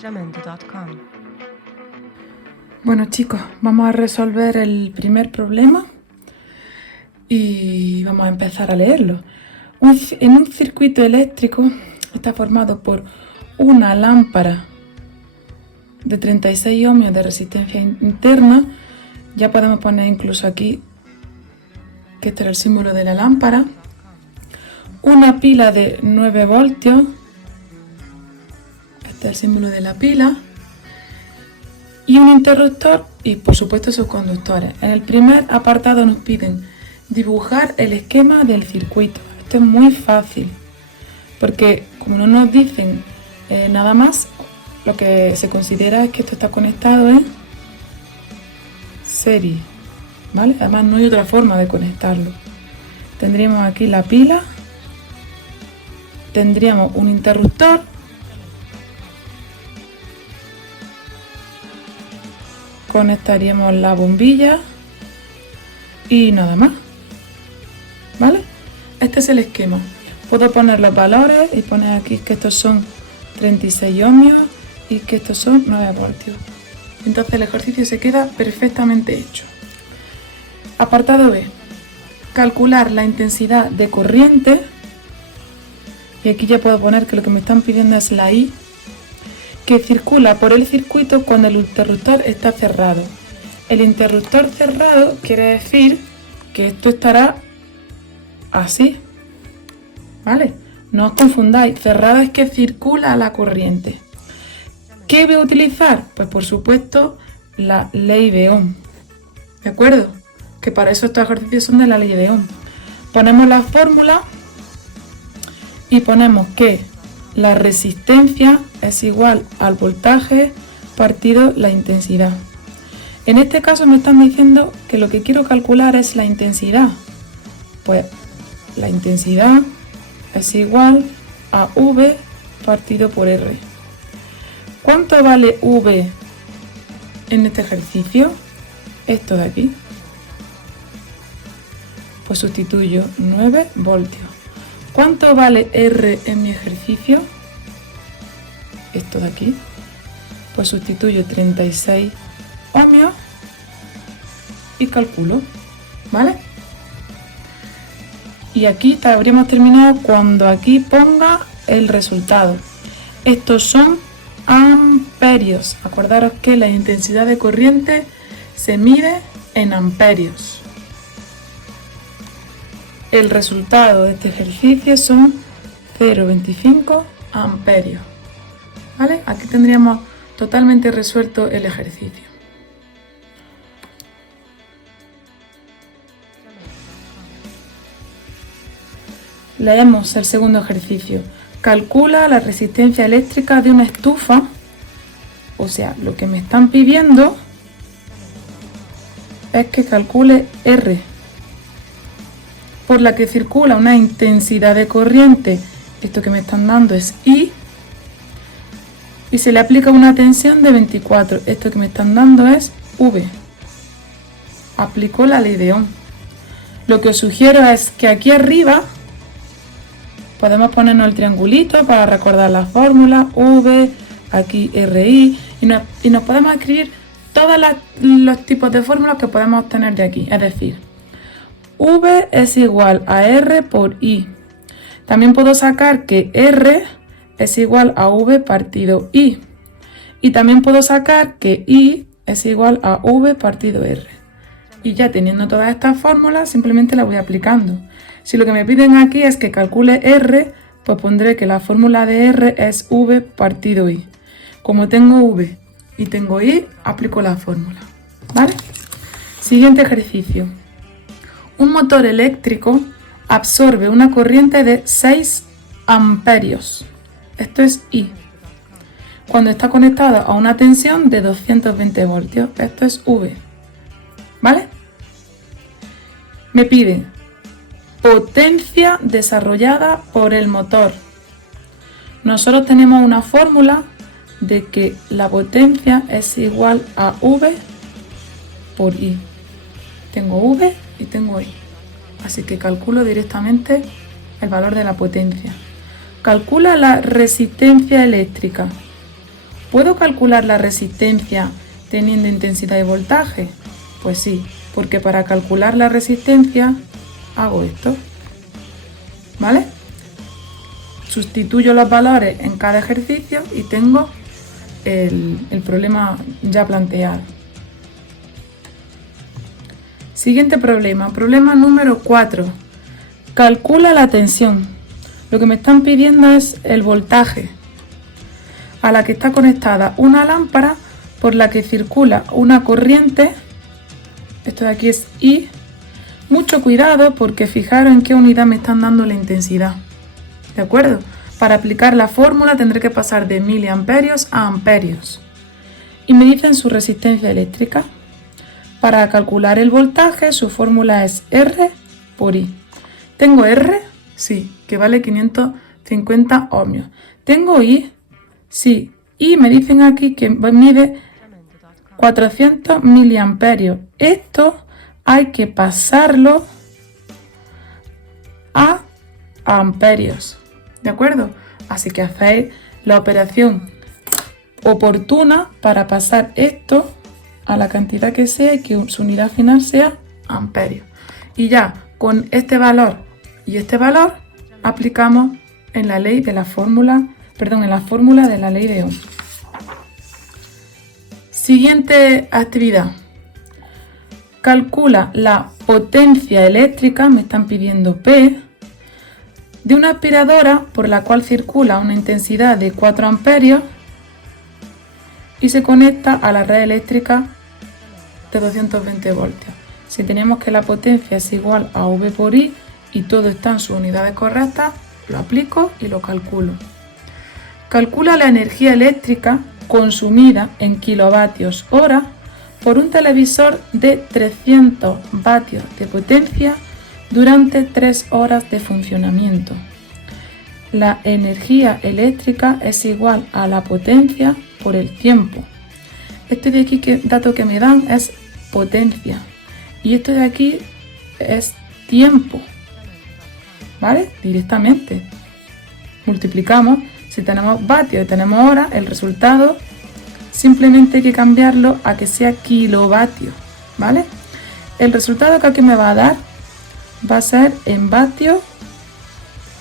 Jamendo.com. Bueno chicos, vamos a resolver el primer problema y vamos a empezar a leerlo. En un circuito eléctrico está formado por una lámpara de 36 ohmios de resistencia interna. Ya podemos poner incluso aquí que este era el símbolo de la lámpara. Una pila de 9 voltios. Este es el símbolo de la pila. Y un interruptor y por supuesto sus conductores. En el primer apartado nos piden dibujar el esquema del circuito. Esto es muy fácil porque como no nos dicen nada más, lo que se considera es que esto está conectado en serie, ¿vale? Además no hay otra forma de conectarlo. Tendríamos aquí la pila, tendríamos un interruptor, conectaríamos la bombilla y nada más, ¿vale? Este es el esquema. Puedo poner los valores y poner aquí que estos son 36 ohmios y que estos son 9 voltios. Entonces el ejercicio se queda perfectamente hecho. Apartado B. Calcular la intensidad de corriente. Y aquí ya puedo poner que lo que me están pidiendo es la I, que circula por el circuito cuando el interruptor está cerrado. El interruptor cerrado quiere decir que esto estará así, ¿vale? No os confundáis, cerrado es que circula la corriente. ¿Qué voy a utilizar? Pues por supuesto la ley de Ohm, ¿de acuerdo? Que para eso estos ejercicios son de la ley de Ohm. Ponemos la fórmula y ponemos que la resistencia es igual al voltaje partido la intensidad. En este caso me están diciendo que lo que quiero calcular es la intensidad. Pues la intensidad es igual a V partido por R. ¿Cuánto vale V en este ejercicio? Esto de aquí. Pues sustituyo 9 voltios. ¿Cuánto vale R en mi ejercicio? Esto de aquí. Pues sustituyo 36 ohmios y calculo, ¿vale? Y aquí habríamos terminado cuando aquí ponga el resultado. Estos son amperios. Acordaros que la intensidad de corriente se mide en amperios. El resultado de este ejercicio son 0,25 amperios. ¿Vale? Aquí tendríamos totalmente resuelto el ejercicio. Leemos el segundo ejercicio. Calcula la resistencia eléctrica de una estufa. O sea, lo que me están pidiendo es que calcule R, por la que circula una intensidad de corriente, esto que me están dando es I, y se le aplica una tensión de 24, esto que me están dando es V. Aplico la ley de Ohm. Lo que os sugiero es que aquí arriba podemos ponernos el triangulito para recordar la fórmula, V, aquí RI, y nos podemos escribir todos los tipos de fórmulas que podemos obtener de aquí, es decir, V es igual a R por I. También puedo sacar que R es igual a V partido I. Y también puedo sacar que I es igual a V partido R. Y ya teniendo todas estas fórmulas, simplemente las voy aplicando. Si lo que me piden aquí es que calcule R, pues pondré que la fórmula de R es V partido I. Como tengo V y tengo I, aplico la fórmula. ¿Vale? Siguiente ejercicio. Un motor eléctrico absorbe una corriente de 6 amperios. Esto es I. Cuando está conectado a una tensión de 220 voltios. Esto es V. ¿Vale? Me piden potencia desarrollada por el motor. Nosotros tenemos una fórmula de que la potencia es igual a V por I. Tengo V y tengo I. Así que calculo directamente el valor de la potencia. Calcula la resistencia eléctrica. ¿Puedo calcular la resistencia teniendo intensidad y voltaje? Pues sí, porque para calcular la resistencia hago esto, ¿vale? Sustituyo los valores en cada ejercicio y tengo el problema ya planteado. Siguiente problema, problema número 4. Calcula la tensión. Lo que me están pidiendo es el voltaje a la que está conectada una lámpara por la que circula una corriente. Esto de aquí es I. Mucho cuidado porque fijaros en qué unidad me están dando la intensidad. ¿De acuerdo? Para aplicar la fórmula tendré que pasar de miliamperios a amperios. Y me dicen su resistencia eléctrica. Para calcular el voltaje, su fórmula es R por I. ¿Tengo R? Sí, que vale 550 ohmios. ¿Tengo I? Sí. Y me dicen aquí que mide 400 miliamperios. Esto hay que pasarlo a amperios. ¿De acuerdo? Así que hacéis la operación oportuna para pasar esto a la cantidad que sea y que su unidad final sea amperios. Y ya con este valor y este valor aplicamos en la ley de la fórmula, en la fórmula de la ley de Ohm. Siguiente actividad. Calcula la potencia eléctrica, me están pidiendo P, de una aspiradora por la cual circula una intensidad de 4 amperios y se conecta a la red eléctrica de 220 voltios. Si tenemos que la potencia es igual a V por I y todo está en sus unidades correctas, lo aplico y lo calculo. Calcula la energía eléctrica consumida en kilovatios hora por un televisor de 300 vatios de potencia durante 3 horas de funcionamiento. La energía eléctrica es igual a la potencia por el tiempo. Este de aquí, que dato que me dan es potencia. Y esto de aquí es tiempo. ¿Vale? Directamente. Multiplicamos. Si tenemos vatios y tenemos horas, el resultado simplemente hay que cambiarlo a que sea kilovatios. ¿Vale? El resultado que aquí me va a dar va a ser en vatios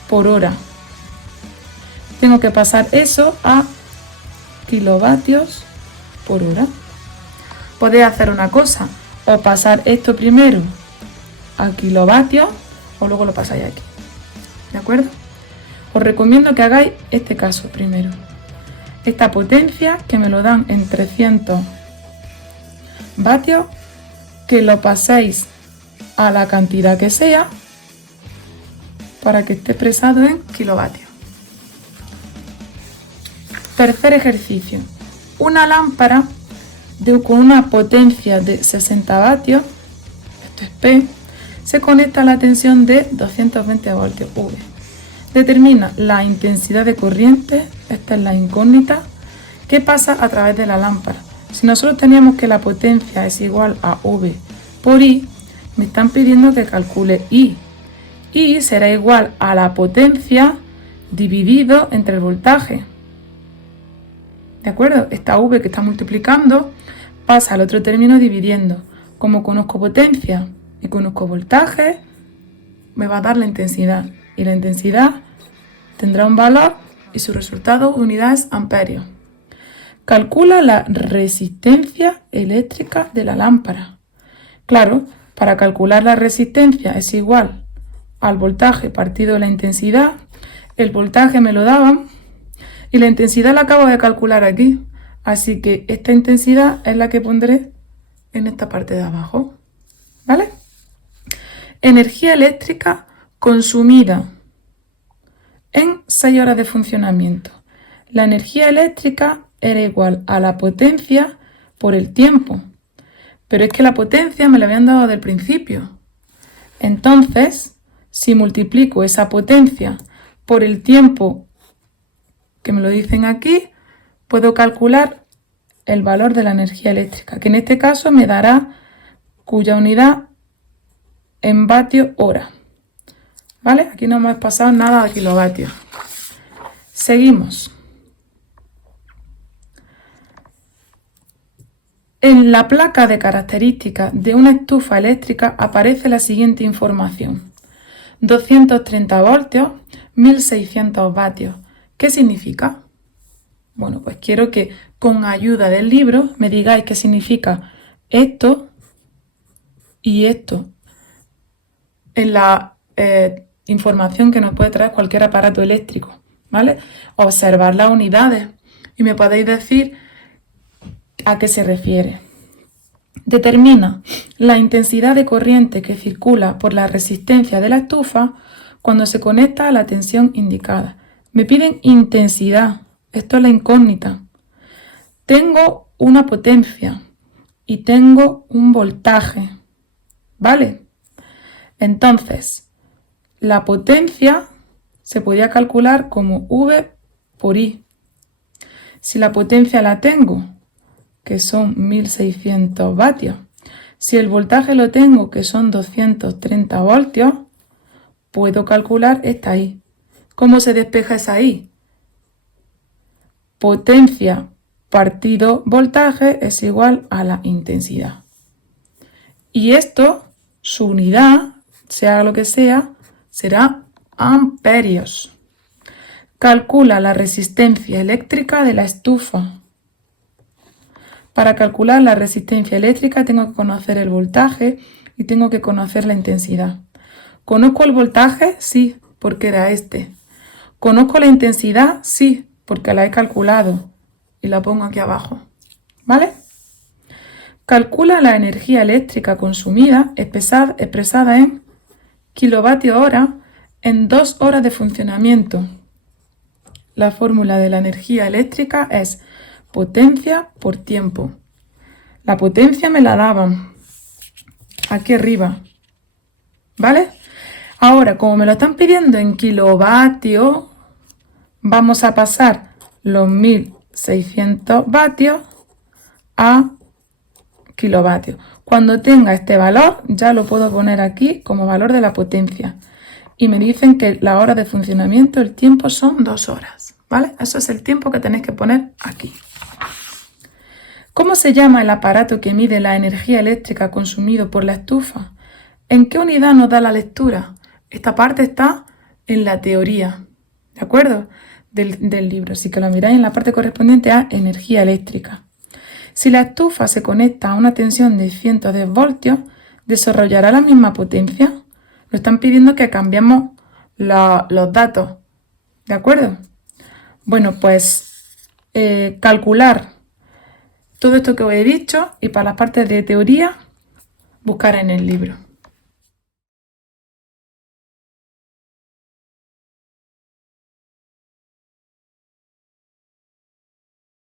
por hora. Tengo que pasar eso a kilovatios por hora. Podéis hacer una cosa, o pasar esto primero a kilovatios o luego lo pasáis aquí. ¿De acuerdo? Os recomiendo que hagáis este caso primero. Esta potencia que me lo dan en 300 vatios, que lo paséis a la cantidad que sea para que esté expresado en kilovatios. Tercer ejercicio. Una lámpara con una potencia de 60 vatios, esto es P, se conecta a la tensión de 220 voltios V. Determina la intensidad de corriente, esta es la incógnita, que pasa a través de la lámpara. Si nosotros teníamos que la potencia es igual a V por I, me están pidiendo que calcule I. I será igual a la potencia dividido entre el voltaje. ¿De acuerdo? Esta V que está multiplicando pasa al otro término dividiendo. Como conozco potencia y conozco voltaje, me va a dar la intensidad. Y la intensidad tendrá un valor y su resultado unidad es amperios. Calcula la resistencia eléctrica de la lámpara. Claro, para calcular la resistencia es igual al voltaje partido la intensidad. El voltaje me lo daban y la intensidad la acabo de calcular aquí. Así que esta intensidad es la que pondré en esta parte de abajo. ¿Vale? Energía eléctrica consumida en 6 horas de funcionamiento. La energía eléctrica era igual a la potencia por el tiempo. Pero es que la potencia me la habían dado del principio. Entonces, si multiplico esa potencia por el tiempo que me lo dicen aquí, puedo calcular el valor de la energía eléctrica, que en este caso me dará cuya unidad en vatios hora. ¿vale? Aquí no hemos pasado nada de kilovatios. Seguimos. En la placa de características de una estufa eléctrica aparece la siguiente información. 230 voltios, 1600 vatios. ¿Qué significa? Bueno, pues quiero que con ayuda del libro me digáis qué significa esto y esto en la información que nos puede traer cualquier aparato eléctrico, ¿vale? Observar las unidades y me podéis decir a qué se refiere. Determina la intensidad de corriente que circula por la resistencia de la estufa cuando se conecta a la tensión indicada. Me piden intensidad, esto es la incógnita. Tengo una potencia y tengo un voltaje, ¿vale? Entonces, la potencia se podría calcular como V por I. Si la potencia la tengo, que son 1600 vatios, si el voltaje lo tengo, que son 230 voltios, puedo calcular esta I. ¿Cómo se despeja esa I? Potencia partido voltaje es igual a la intensidad. Y esto, su unidad, sea lo que sea, será amperios. Calcula la resistencia eléctrica de la estufa. Para calcular la resistencia eléctrica tengo que conocer el voltaje y tengo que conocer la intensidad. ¿Conozco el voltaje? Sí, porque era este. ¿Conozco la intensidad? Sí, porque la he calculado y la pongo aquí abajo. ¿Vale? Calcula la energía eléctrica consumida expresada en kilovatios hora en 2 horas de funcionamiento. La fórmula de la energía eléctrica es potencia por tiempo. La potencia me la daban aquí arriba, ¿vale? Ahora, como me lo están pidiendo en kilovatios, vamos a pasar los 1600 vatios a kilovatios. Cuando tenga este valor, ya lo puedo poner aquí como valor de la potencia. Y me dicen que la hora de funcionamiento, el tiempo son 2 horas, ¿vale? Eso es el tiempo que tenéis que poner aquí. ¿Cómo se llama el aparato que mide la energía eléctrica consumida por la estufa? ¿En qué unidad nos da la lectura? Esta parte está en la teoría, ¿de acuerdo? Del libro, así que lo miráis en la parte correspondiente a energía eléctrica. Si la estufa se conecta a una tensión de 110 voltios, ¿desarrollará la misma potencia? Nos están pidiendo que cambiemos los datos, ¿de acuerdo? Bueno, pues calcular todo esto que os he dicho y para las partes de teoría, buscar en el libro.